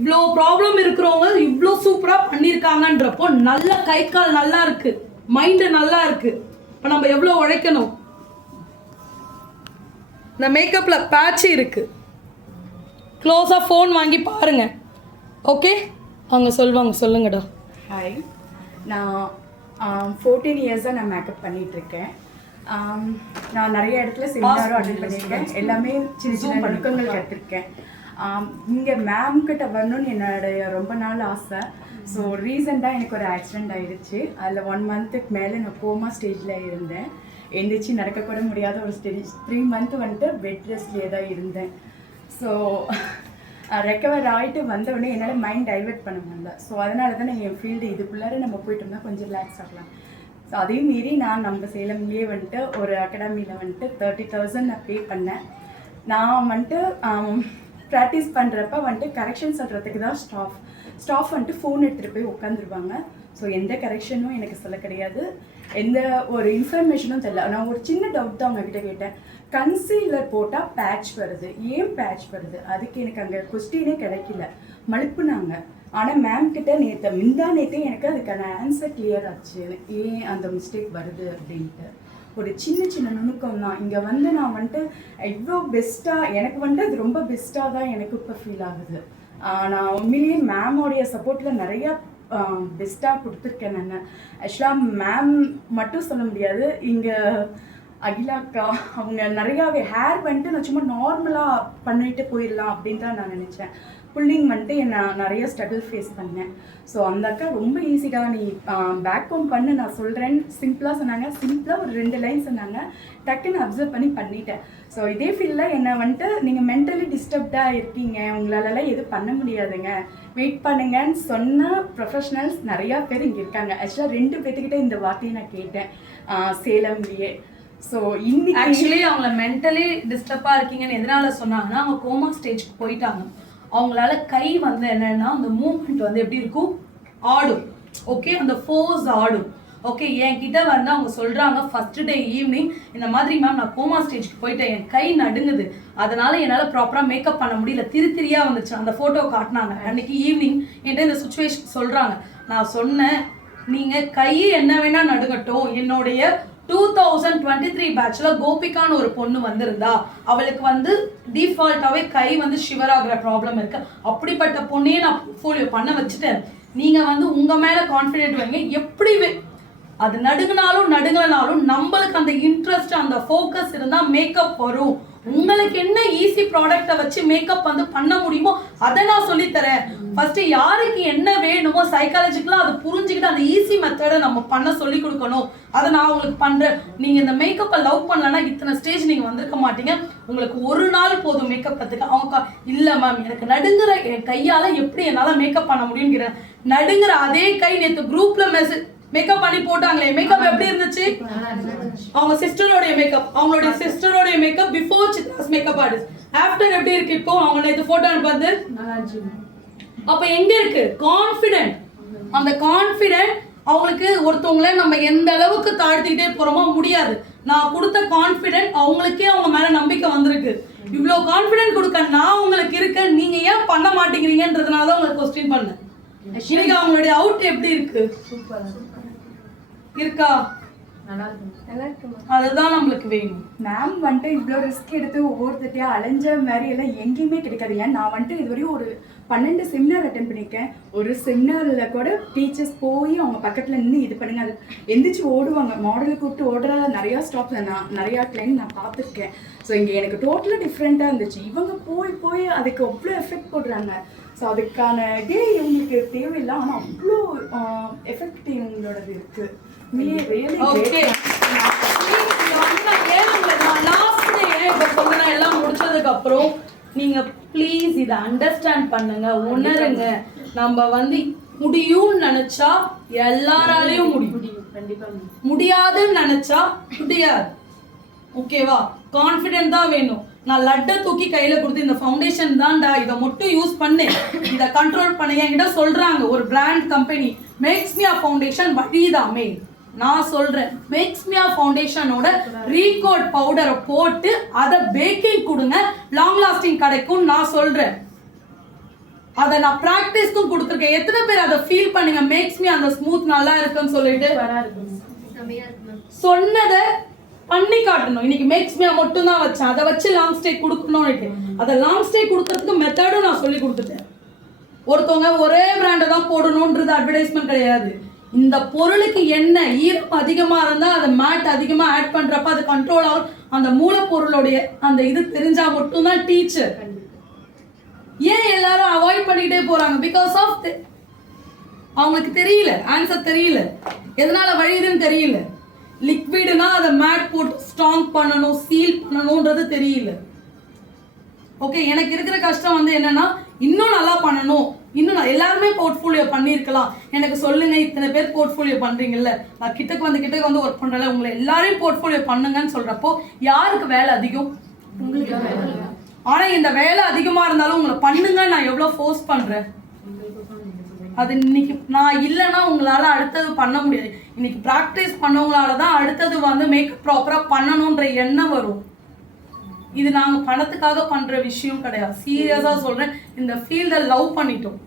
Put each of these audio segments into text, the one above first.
இவ்வளோ ப்ராப்ளம் இருக்கிறவங்க இவ்வளோ சூப்பராக பண்ணியிருக்காங்கன்றப்போ நல்ல கை கால் நல்லா இருக்கு, மைண்டு நல்லா இருக்கு. இப்போ நம்ம எவ்வளோ உழைக்கணும். இந்த மேக்கப்பில் பேட்ச் இருக்கு, க்ளோஸாக ஃபோன் வாங்கி பாருங்க. ஓகே, அவங்க சொல்லுவாங்க. சொல்லுங்கடா. ஹாய், நான் 14 இயர்ஸாக நான் மேக்கப் பண்ணிகிட்ருக்கேன். நான் நிறைய இடத்துல செமினாரும் அட்டெண்ட் பண்ணியிருக்கேன். எல்லாமே சின்ன சின்ன நுணுக்கங்கள் கற்றுருக்கேன். இங்கே மேம் கிட்ட வரணும்னு என்னுடைய ரொம்ப நாள் ஆசை. ஸோ ரீசெண்டாக எனக்கு ஒரு ஆக்சிடெண்ட் ஆகிடுச்சு. அதில் 1 மந்த்துக்கு மேலே நான் கோமா ஸ்டேஜில் இருந்தேன். எந்திரிச்சு நடக்கக்கூட முடியாத ஒரு ஸ்டேஜ். 3 மந்த் வந்துட்டு பெட் ரெஸ்ட்லேயே தான் இருந்தேன். ஸோ ரெக்கவர் ஆகிட்டு வந்தவுடனே என்னால் மைண்ட் டைவெர்ட் பண்ண முடியல. ஸோ அதனால தான் நான் என் ஃபீல்டு இதுக்குள்ளார நம்ம போயிட்டோம்னா கொஞ்சம் ரிலாக்ஸ் ஆகலாம். ஸோ அதையும் மீறி நான் நம்ம சேலம்லேயே வந்துட்டு ஒரு அகாடமியில் வந்துட்டு 30,000 நான் பே பண்ணேன். நான் வந்துட்டு ப்ராக்டிஸ் பண்ணுறப்ப வந்துட்டு கரெக்ஷன் சொல்கிறதுக்கு தான் ஸ்டாஃப் வந்துட்டு ஃபோன் எடுத்துகிட்டு போய் உட்காந்துருவாங்க. ஸோ எந்த கரெக்ஷனும் எனக்கு சொல்ல கிடையாது, எந்த ஒரு இன்ஃபர்மேஷனும் தெரியல. நான் ஒரு சின்ன டவுட் தான் அவங்கக்கிட்ட கேட்டேன். கன்சீலர் போட்டால் பேட்ச் வருது, ஏன் பேட்ச் வருது? அதுக்கு எனக்கு அங்கே கொஸ்டினே கிடைக்கல. மழுப்புனாங்க. ஆனால் மேம் கிட்ட நேற்றே எனக்கு அதுக்கான ஆன்சர் கிளியர் ஆச்சு, ஏன் அந்த மிஸ்டேக் வருது அப்படின்ட்டு. ஒரு சின்ன சின்ன நுணுக்கம் தான். இங்கே வந்து நான் வந்துட்டு இவ்வளோ பெஸ்ட்டாக எனக்கு வந்துட்டு அது ரொம்ப பெஸ்ட்டாக தான் எனக்கு இப்போ ஃபீல் ஆகுது. நான் உண்மையிலேயே மேமோடைய சப்போர்ட்டில் நிறையா பெஸ்ட்டாக கொடுத்துருக்கேன். நான் ஆக்சுவலாக மேம் மட்டும் சொல்ல முடியாது, இங்கே அகிலாக்கா அவங்க நிறையாவே ஹேர் வந்துட்டு நான் சும்மா நார்மலாக பண்ணிட்டு போயிடலாம் அப்படின்னு தான் நான் நினச்சேன். புல்லிங் வந்துட்டு நான் நிறைய ஸ்ட்ரகிள் ஃபேஸ் பண்ணேன். ஸோ அந்த அக்கா ரொம்ப ஈஸியாக நீ பேக் ஹோம் பண்ணு நான் சொல்கிறேன்னு சிம்பிளாக சொன்னாங்க. சிம்பிளாக ஒரு 2 லைன் சொன்னாங்க, டக்குன்னு அப்சர்வ் பண்ணி பண்ணிட்டேன். ஸோ இதே ஃபீல்டில் என்னை வந்துட்டு நீங்கள் மென்டலி டிஸ்டர்ப்டாக இருக்கீங்க, உங்களாலலாம் எதுவும் பண்ண முடியாதுங்க, வெயிட் பண்ணுங்கன்னு சொன்ன ப்ரொஃபஷனல்ஸ் நிறையா பேர் இங்கே இருக்காங்க. ஆக்சுவலாக 2 பேர்த்துக்கிட்ட இந்த வார்த்தையை நான் கேட்டேன் சேலம்லேயே. ஸோ இன்னைக்கு ஆக்சுவலி அவங்கள மென்டலி டிஸ்டர்பாக இருக்கீங்கன்னு எதனால சொன்னாங்கன்னா, அவங்க கோமா ஸ்டேஜ்க்கு போயிட்டாங்க. அவங்களால கை வந்து என்னன்னா அந்த மூவ்மெண்ட் வந்து எப்படி இருக்கும், ஆடும். ஓகே, அந்த ஃபோர்ஸ் ஆடும். ஓகே, என்கிட்ட வந்து அவங்க சொல்கிறாங்க ஃபர்ஸ்ட் டே ஈவினிங் இந்த மாதிரி மேம் நான் கோமா ஸ்டேஜ்க்கு போயிட்டேன், என் கை நடுங்குது, அதனால என்னால் ப்ராப்பராக மேக்கப் பண்ண முடியல, திரியாக வந்துச்சு. அந்த ஃபோட்டோ காட்டினாங்க அன்னைக்கு ஈவினிங் என்கிட்ட இந்த சுச்சுவேஷன் சொல்கிறாங்க. நான் சொன்னேன், நீங்கள் கை என்ன வேணால் நடுங்கட்டும், என்னுடைய 2023 பேட்ச்ல கோபிகான்னு ஒரு பொண்ணு வந்திருந்தா, அவளுக்கு வந்து டிஃபால்ட்டாவே கை வந்து ஷிவர் ஆகிற ப்ராப்ளம் இருக்கு. அப்படிப்பட்ட பொண்ணையே நான் போர்ட்ஃபோலியோ பண்ண வச்சுட்டேன். நீங்க வந்து உங்க மேல கான்ஃபிடென்ட் வைங்க. எப்படி அது நடுங்கனாலும் நம்மளுக்கு அந்த இன்ட்ரெஸ்ட் அந்த ஃபோக்கஸ் இருந்தா மேக்கப் வரும். உங்களுக்கு என்ன ஈஸி ப்ராடக்டை வச்சு மேக்கப் வந்து பண்ண முடியுமோ அதை நான் சொல்லித்தரேன். ஃபர்ஸ்ட் யாருக்கு என்ன வேணுமோ சைக்காலஜிக்கலாக அதை புரிஞ்சுக்கிட்டு அந்த ஈஸி மெத்தடை நம்ம பண்ண சொல்லி கொடுக்கணும். அதை நான் உங்களுக்கு பண்ணுறேன். நீங்கள் இந்த மேக்கப்பை லவ் பண்ணலன்னா இத்தனை ஸ்டேஜ் நீங்கள் வந்திருக்க மாட்டீங்க. உங்களுக்கு ஒரு நாள் போதும் மேக்கப் கற்றுக்க. அவங்க இல்லை மேம் எனக்கு நடுங்குற என் கையால் எப்படி என்னால் மேக்கப் பண்ண முடியுங்கிற நடுங்குற அதே கை நேற்று குரூப்பில் மேக்கப் பண்ணி போட்டாங்களே, மேக்கப் எப்படி இருந்துச்சு? அவங்க சிஸ்டரோடைய மேக்கப், அவங்களுடைய சிஸ்டரோடைய makeup before Chitra's makeup artist, after எப்படி இருக்கு இப்போ? அவங்க நேற்று போட்டோ அனுப்பாது. அப்ப எங்க இருக்கு கான்ஃபிடென்ட்? அந்த கான்ஃபிடென்ட் அவங்களுக்கு ஒருத்தவங்கள நம்ம எந்த அளவுக்கு தாழ்த்திக்கிட்டே போறோமோ முடியாது. நான் கொடுத்த கான்ஃபிடென்ட் அவங்களுக்கே அவங்க மேல நம்பிக்கை வந்திருக்கு. இவ்வளோ கான்ஃபிடென்ட் கொடுக்க நான் உங்களுக்கு இருக்க, நீங்க ஏன் பண்ண மாட்டேங்கிறீங்கன்றதுனால தான் உங்களுக்கு கொஸ்டின் பண்ணேன். இன்னைக்கு அவங்களுடைய அவுட் எப்படி இருக்கு? இருக்கா? அதுதான் நம்மளுக்கு வேணும். மேம் வந்துட்டு இவ்வளோ ரிஸ்க் எடுத்து ஒவ்வொருத்தையா அலைஞ்ச மாதிரி எல்லாம் எங்கேயுமே கிடைக்காது. ஏன் நான் வந்துட்டு இதுவரையும் ஒரு 12 செமினார் அட்டென்ட் பண்ணியிருக்கேன். ஒரு செமினாரில் கூட டீச்சர்ஸ் போய் அவங்க பக்கத்தில் நின்று இது பண்ணுங்க, அது எந்திரிச்சு ஓடுவாங்க. மாடலை கூப்பிட்டு ஓடுற நிறையா ஸ்டாப்ஸில் நான் நிறையா கிளைண்ட் நான் பார்த்துருக்கேன். ஸோ இங்கே எனக்கு டோட்டலாக டிஃப்ரெண்ட்டாக இருந்துச்சு. இவங்க போய் அதுக்கு அவ்வளோ எஃபெக்ட் போடுறாங்க. ஸோ அதுக்கான இதே இவங்களுக்கு தேவையில்லை, ஆனால் அவ்வளோ எஃபெக்ட் இவங்களோடது இருக்குது. எல்லாம் முடிச்சதுக்கு அப்புறம் நீங்க ப்ளீஸ் இதை அண்டர்ஸ்டாண்ட் பண்ணுங்க, உணருங்க. நம்ம வந்து முடியும்னு நினைச்சா எல்லாராலையும் முடியும், முடியாதுன்னு நினைச்சா முடியாது. ஓகேவா? கான்ஃபிடென்ட் தான் வேணும். நான் லட்டை தூக்கி கையில கொடுத்து இந்த ஃபவுண்டேஷன் தான்டா, இதை மட்டும் யூஸ் பண்ணு, இதை கண்ட்ரோல் பண்ண என்கிட்ட சொல்றாங்க. ஒரு பிராண்ட் கம்பெனி மேக்ஸ்மியா ஃபவுண்டேஷன் வழிதாமே நான் சொல்றேன். மேக்ஸ்மியா ஃபவுண்டேஷனோட ரீகோட் பவுடரை போட்டு அதை பேக்கிங் கொடுங்க, லாங் லாஸ்டிங் கிடைக்கும் நான் சொல்றேன். அதை நான் ப்ராக்டிஸ்க்கும் கொடுத்துருக்கேன். எத்தனை பேர் அதை ஃபீல் பண்ணீங்க? மேக்ஸ் மீ அந்த ஸ்மூத் நல்லா இருக்குன்னு சொல்லிட்டு சொன்னதை பண்ணி காட்டணும். இன்னைக்கு மேக்ஸ் மீ மட்டும் தான் வச்சேன், அதை வச்சு லாங் ஸ்டே கொடுக்கணும்னு. அதை லாங் ஸ்டே கொடுக்கறதுக்கு மெத்தடும் நான் சொல்லி கொடுத்துட்டேன். ஒருத்தவங்க ஒரே பிராண்டை தான் போடணுன்றது அட்வர்டைஸ்மெண்ட் கிடையாது. இந்த பொருளுக்கு என்ன ஈரம் அதிகமா இருந்தா அதை மேட் அதிகமா ஆட் பண்றப்ப அது கண்ட்ரோல் ஆகும். அந்த மூலப்பொருளுடைய அந்த இது தெரிஞ்சா மட்டும்தான் டீச்சர். ஏன் எல்லாரும் அவாய்ட் பண்ணிக்கிட்டே போறாங்க? பிகாஸ் ஆஃப் அவங்களுக்கு தெரியல, ஆன்சர் தெரியல, எதனால வழியுதுன்னு தெரியல. லிக்விடுனா அதை மேட் போட்டு ஸ்ட்ராங் பண்ணணும், சீல் பண்ணணும்ன்றது தெரியல. ஓகே, எனக்கு இருக்கிற கஷ்டம் வந்து என்னன்னா இன்னும் நல்லா பண்ணணும், இன்னும் எல்லாருமே போர்ட்ஃபோலியோ பண்ணியிருக்கலாம். எனக்கு சொல்லுங்க, இத்தனை பேர் போர்ட்ஃபோலியோ பண்றீங்கல்ல, நான் கிட்டக்கு வந்து ஒர்க் பண்றல, உங்களை எல்லாரையும் போர்ட்ஃபோலியோ பண்ணுங்கன்னு சொல்றப்போ யாருக்கு வேலை அதிகம்? உங்களுக்கு. ஆனா இந்த வேலை அதிகமா இருந்தாலும் உங்களை பண்ணுங்க நான் எவ்வளவு ஃபோர்ஸ் பண்றேன். அது இன்னைக்கு நான் இல்லைன்னா உங்களால அடுத்தது பண்ண முடியாது. இன்னைக்கு ப்ராக்டிஸ் பண்ணவங்களால தான் அடுத்தது வந்து மேக்கப் ப்ராப்பரா பண்ணணும்ன்ற எண்ணம் வரும். இது நாங்க பணத்துக்காக பண்ற விஷயம் கிடையாது. சீரியஸா சொல்றேன், இந்த ஃபீல்ட லவ் பண்ணிட்டோம்.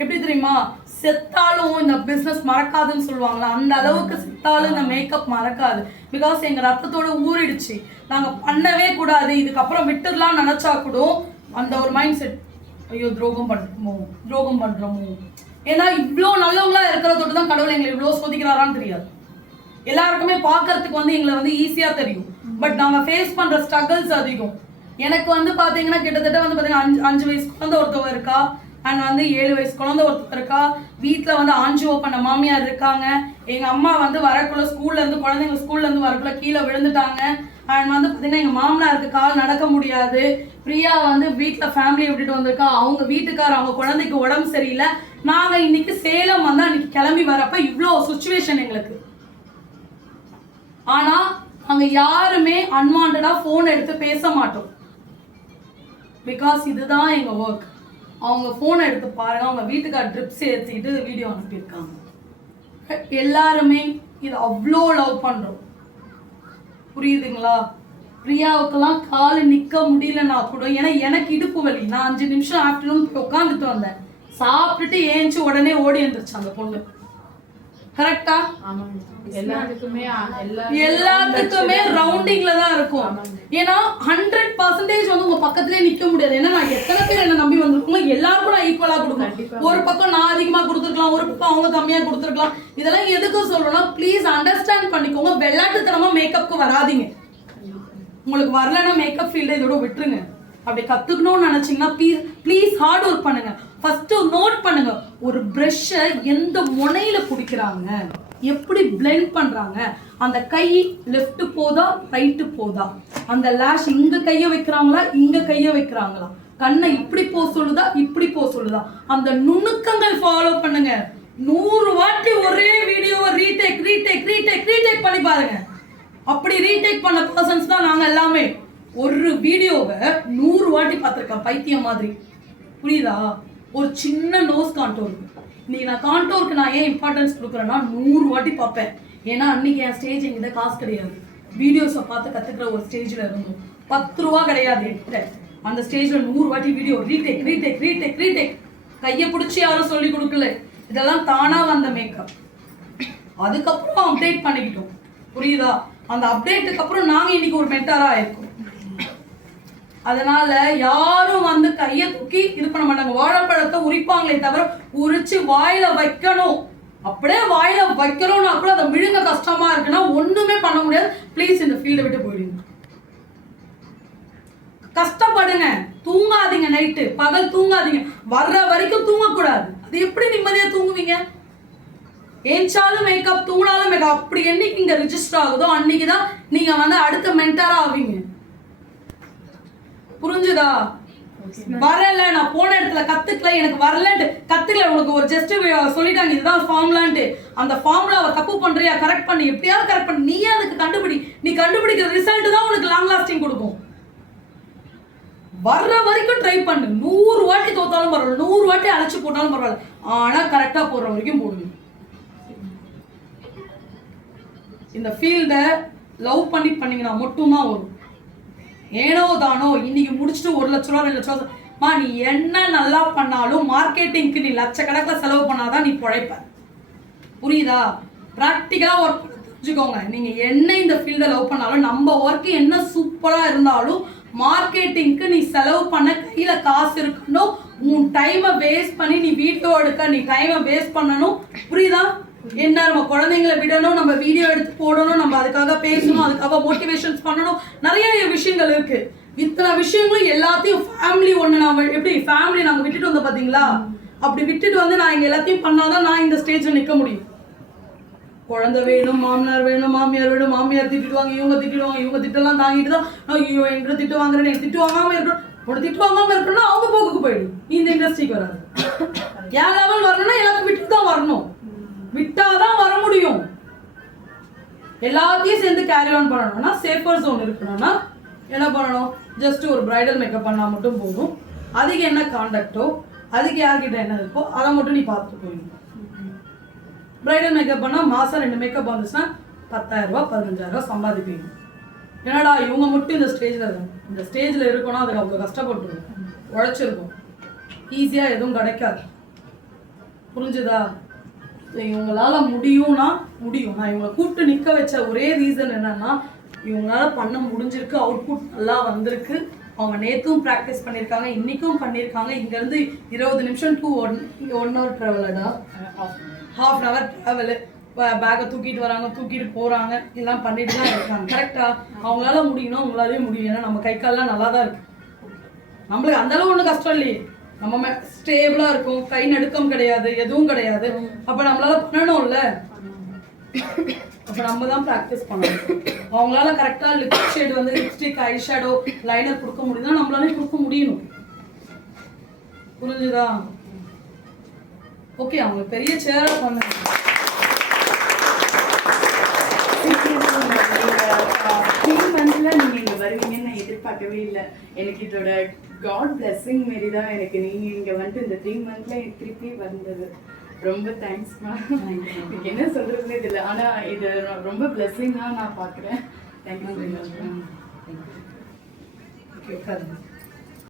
எப்படி தெரியுமா, செத்தாலும் இந்த பிசினஸ் மறக்காதுன்னு சொல்லுவாங்களா, அந்த அளவுக்கு செத்தாலும் இந்த மேக்கப் மறக்காது. பிகாஸ் எங்க ரத்தத்தோட ஊறிடுச்சு. நாங்க பண்ணவே கூடாது, இதுக்கப்புறம் விட்டுடலாம் நினைச்சா கூட அந்த ஒரு மைண்ட் செட், ஐயோ துரோகம் பண்றோமோ. ஏன்னா இவ்வளோ நல்லவங்களா இருக்கிறதோட தான் கடவுள் எங்களை இவ்வளோ சோதிக்கிறாரான்னு தெரியாது. எல்லாருக்குமே பார்க்கறதுக்கு வந்து எங்களை வந்து ஈஸியா தெரியும், பட் நாம ஃபேஸ் பண்ற ஸ்ட்ரகிள்ஸ் அதிகம். எனக்கு வந்து பாத்தீங்கன்னா கிட்டத்தட்ட வந்து பாத்தீங்கன்னா 5 வயசு குழந்தை ஒருத்தவங்க இருக்கா, அண்ட் வந்து 7 வயசு குழந்தை ஒருத்தர் இருக்கா. வீட்டுல வந்து ஆஞ்சிஓ பண்ண மாமியார் இருக்காங்க. எங்க அம்மா வந்து வரக்குள்ள குழந்தைங்க ஸ்கூல்ல இருந்து வரக்குள்ள கீழே விழுந்துட்டாங்க. அண்ட் வந்து பாத்தீங்கன்னா எங்க மாமனாருக்கு கால் நடக்க முடியாது. பிரியா வந்து வீட்டுல ஃபேமிலியை விட்டுட்டு வந்திருக்கா. அவங்க வீட்டுக்காரர் அவங்க குழந்தைக்கு உடம்பு சரியில்லை. நாங்க இன்னைக்கு சேலம் வந்து அன்னைக்கு கிளம்பி வரப்ப இவ்வளோ சுச்சுவேஷன் எங்களுக்கு. ஆனா அங்க யாருமே அன்வான்டா போன் எடுத்து பேச மாட்டோம். பிகாஸ் இதுதான் எங்க ஒர்க். அவங்க போன் எடுத்து பாருங்க, அவங்க வீட்டுக்கார ட்ரிப்ஸ் ஏற்றிக்கிட்டு வீடியோ அனுப்பியிருக்காங்க. எல்லாருமே இது அவ்வளோ லவ் பண்றோம். புரியுதுங்களா? பிரியாவுக்கெல்லாம் காலு நிக்க முடியலன்னா கூட, ஏன்னா எனக்கு இடுப்பு வலி, நான் 5 நிமிஷம் ஆஃப்டர்நூன் போய் உட்காந்துட்டு வந்தேன். சாப்பிட்டுட்டு ஏஞ்சி உடனே ஓடி வந்துருச்சு அந்த பொண்ணு. கரெக்டா? எல்லாத்துக்குமே ரவுண்டிங்ல தான் இருக்கும். ஏன்னா 100% வந்து உங்க பக்கத்துலயே நிக்க முடியாது. ஏன்னா நான் எத்தனை பேர் என்ன நம்பி வந்திருக்கோங்க, எல்லாருக்கும் நான் ஈக்குவலா கொடுக்கணும். ஒரு பக்கம் நான் அதிகமா கொடுத்துருக்கலாம், ஒரு பக்கம் அவங்க கம்மியா கொடுத்துருக்கலாம். இதெல்லாம் எதுக்கு சொல்றேன்னா, ப்ளீஸ் அண்டர்ஸ்டாண்ட் பண்ணிக்கோங்க. வெள்ளாட்டுத்தனமா மேக்கப்புக்கு வராதீங்க. உங்களுக்கு வரலன்னா மேக்கப் ஃபீல்டை இதோட விட்டுருங்க. அப்படி கத்துக்கணும்னு நினைச்சீங்கன்னா ப்ளீஸ் ஹார்ட் ஒர்க் பண்ணுங்க. ஃபர்ஸ்ட் நோட் பண்ணுங்க, ஒரு ப்ரஷ்ஷை எந்த முனையில பிடிக்கிறாங்க, எப்படி பிளெண்ட் பண்றாங்க, அந்த கை லெஃப்ட் போதா ரைட்டு போதா, அந்த லேஷ் இங்க கைய வைக்கிறாங்களா இங்க கைய வைக்கிறாங்களா, கண்ணை இப்படி போ சொல்லுதா இப்படி போ சொல்லுதா, அந்த நுணுக்கங்கள் ஃபாலோ பண்ணுங்க. 100 வாட்டி ஒரே வீடியோவை ரீடேக் பண்ணி பாருங்க. அப்படி ரீடேக் பண்ண பர்சன்ஸ் தான் நாங்க எல்லாமே. ஒரு வீடியோவை 100 வாட்டி பார்த்துருக்கேன், பைத்தியம் மாதிரி. புரியுதா? ஒரு சின்ன நோஸ் கான்டோர், இன்னைக்கு நான் கான்டோருக்கு நான் ஏன் இம்பார்ட்டன்ஸ் கொடுக்குறேன்னா 100 வாட்டி பார்ப்பேன். ஏன்னா அன்னைக்கு என் ஸ்டேஜ் எங்கிட்ட காசு கிடையாது. வீடியோஸை பார்த்து கற்றுக்கிற ஒரு ஸ்டேஜில் இருந்தோம். 10 ரூபா கிடையாது என்கிட்ட. அந்த ஸ்டேஜில் 100 வாட்டி வீடியோ ரீடேக். கையை பிடிச்சி யாரும் சொல்லி கொடுக்கல. இதெல்லாம் தானா வந்த மேக்கப். அதுக்கப்புறம் அப்டேட் பண்ணிக்கிட்டோம். புரியுதா? அந்த அப்டேட்டுக்கு அப்புறம் நாங்கள் இன்னைக்கு ஒரு மென்டாரா இருக்கோம். அதனால யாரும் வந்து கையை தூக்கி இது பண்ண மாட்டாங்க. வாழைப்பழத்தை உரிப்பாங்களே தவிர உரிச்சு வாயில வைக்கணும். அப்படியே வாயில வைக்கிறோம்னா கூட அதை விழுங்க கஷ்டமா இருக்குன்னா ஒண்ணுமே பண்ண முடியாது. ப்ளீஸ் இந்த ஃபீல்டை விட்டு போயிடுங்க. கஷ்டப்படுங்க, தூங்காதீங்க, நைட்டு பகல் தூங்காதீங்க, வர்ற வரைக்கும் தூங்கக்கூடாது. அது எப்படி நிம்மதியா தூங்குவீங்க? ஏஞ்சாலும் மேக்கப், தூங்கினாலும் மேக்கப். அப்படி என்னைக்கு இங்க ரிஜிஸ்டர் ஆகுதோ அன்னைக்குதான் நீங்க வந்து அடுத்த மென்டாரா ஆவீங்க. புரிஞ்சுதா? வரல, நான் போன இடத்துல கத்துக்கல, எனக்கு வரலன்ட்டு கத்துக்கல. உனக்கு ஒரு ஜஸ்ட் சொல்லிட்டாங்க இதுதான் ஃபார்முலான்ட்டு. அந்த ஃபார்முலாவை தப்பு பண்றியா, கரெக்ட் பண்ணி, எப்படியாவது கரெக்ட் பண்ணி நீயே அதுக்கு கண்டுபிடி. நீ கண்டுபிடிக்கிற ரிசல்ட் தான் உனக்கு லாங் லாஸ்டிங் கொடுக்கும். வர்ற வரைக்கும் ட்ரை பண்ணு. 100 வாட்டி தோத்தாலும் பரவாயில்ல, 100 வாட்டி அழைச்சு போட்டாலும் பரவாயில்ல, ஆனா கரெக்டா போடுற வரைக்கும் போடுங்க. இந்த ஃபீல்டை லவ் பண்ணி பண்ணீங்கன்னா மட்டும்தான் வரும். ஏனோ தானோ இன்னைக்கு முடிச்சுட்டு 1 லட்ச ரூபா 2 லட்ச ரூபா நீ என்ன நல்லா பண்ணாலும் மார்க்கெட்டிங்க்கு நீ லட்சக்கணக்கில் செலவு பண்ணாதான் நீ பொழைப்ப. புரியுதா? ப்ராக்டிக்கலா ஒர்க் தெரிஞ்சுக்கோங்க. நீங்க என்ன இந்த ஃபீல்ட லவ் பண்ணாலும் நம்ம ஒர்க் என்ன சூப்பரா இருந்தாலும் மார்க்கெட்டிங்க்கு நீ செலவு பண்ண கையில காசு இருக்கணும். உன் டைமை வேஸ்ட் பண்ணி நீ வீடியோ எடுக்க நீ டைமை வேஸ்ட் பண்ணணும். புரியுதா? என்ன நம்ம குழந்தைங்களை விடணும், நம்ம வீடியோ எடுத்து போடணும், நம்ம அதுக்காக பேசணும், அதுக்காக மோட்டிவேஷன்ஸ் பண்ணணும், நிறைய விஷயங்கள் இருக்கு. இத்தனை விஷயங்களும் எல்லாத்தையும் ஃபேமிலி ஒன்று நம்ம எப்படி ஃபேமிலி நாங்கள் விட்டுட்டு வந்தோம் பார்த்தீங்களா? அப்படி விட்டுட்டு வந்து நான் இங்கே எல்லாத்தையும் பண்ணாதான் நான் இந்த ஸ்டேஜில் நிற்க முடியும். குழந்தை வேணும், மாமனார் வேணும், மாமியார் வேணும், மாமியார் திட்டுவாங்க, இவங்க திட்டுவாங்க, இவங்க திட்டெல்லாம் தாங்கிட்டு தான் ஐயோ எங்களை திட்டு வாங்குறேன், எனக்கு திட்டு வாங்காம இருக்கணும். உனக்கு திட்டு வாங்காம இருக்கணும்னா அவங்க போக்குக்கு போயிடும், நீ இந்த இண்டஸ்ட்ரிக்கு வராது. ஏன் லெவல் வரணும்னா எல்லாத்தையும் விட்டு தான் வரணும், விட்டாதான் வர முடியும். எல்லாத்தையும் சேர்ந்து கேரி ஆன் பண்ணணும்னா சேஃபர் ஜோன் இருக்கணும்னா என்ன பண்ணணும்? ஜஸ்ட் ஒரு பிரைடல் மேக்கப் பண்ணா மட்டும் போதும். அதுக்கு என்ன கான்டாக்டோ, அதுக்கு யார்கிட்ட என்ன இருக்கோ அதை மட்டும் நீ பார்த்துட்டு போயிடணும். பிரைடல் மேக்கப் பண்ணால் மாதம் 2 மேக்கப் வந்துச்சுன்னா 10,000 ரூபா 15,000 ரூபா சம்பாதிப்பீங்க. என்னடா இவங்க மட்டும் இந்த ஸ்டேஜில் இருக்கணும், அதுக்கு அவங்க கஷ்டப்பட்டுருக்கும், உழைச்சிருக்கும், ஈஸியாக எதுவும் கிடைக்காது. புரிஞ்சுதா? இவங்களால முடியும்னா முடியும். நான் இவங்களை கூப்பிட்டு நிற்க வச்ச ஒரே ரீசன் என்னன்னா இவங்களால பண்ண முடிஞ்சிருக்கு, அவுட்புட் நல்லா வந்திருக்கு. அவங்க நேற்றும் ப்ராக்டிஸ் பண்ணியிருக்காங்க, இன்றைக்கும் பண்ணியிருக்காங்க. இங்கேருந்து 20 நிமிஷம் to 1 hour ட்ராவலடா, ½ an hour travel. பேக்கை தூக்கிட்டு வராங்க, தூக்கிட்டு போகிறாங்க, எல்லாம் பண்ணிட்டு தான் இருக்காங்க. கரெக்டாக அவங்களால முடியும்னா உங்களாலே முடியும். ஏன்னா நம்ம கை கால்லாம் நல்லா தான் இருக்கு, நம்மளுக்கு அந்தளவு ஒன்றும் கஷ்டம் இல்லையே. நம்ம ஸ்டேபிளாக இருக்கும், கை நடுக்கம் கிடையாது, எதுவும் கிடையாது. அப்போ நம்மளால பண்ணணும்ல, அப்போ நம்ம தான் ப்ராக்டிஸ் பண்ணணும். அவங்களால கரெக்டாக லிப்ஸ்டிக் ஷேட் வந்து லிப்ஸ்டிக், ஐ ஷேடோ, லைனர் கொடுக்க முடியுதுன்னா நம்மளாலே கொடுக்க முடியணும். புரிஞ்சுதா? ஓகே, அவங்க பெரிய சேராக பண்ணுங்க. 3 monthsல நீங்க இங்க வருவீங்கன்னு நான் எதிர்பார்க்கவே இல்லை. எனக்கு இதோட காட் பிளெஸிங் மாரி தான். எனக்கு நீங்க இங்க வந்துட்டு இந்த 3 monthsல திருப்பி வந்தது. ரொம்ப தேங்க்ஸ்மா. எனக்கு என்ன சொல்றதுன்னு தெரியல, ஆனா இது ரொம்ப பிளெஸிங்கா நான் பாக்குறேன். Thank you so much. ஓகே,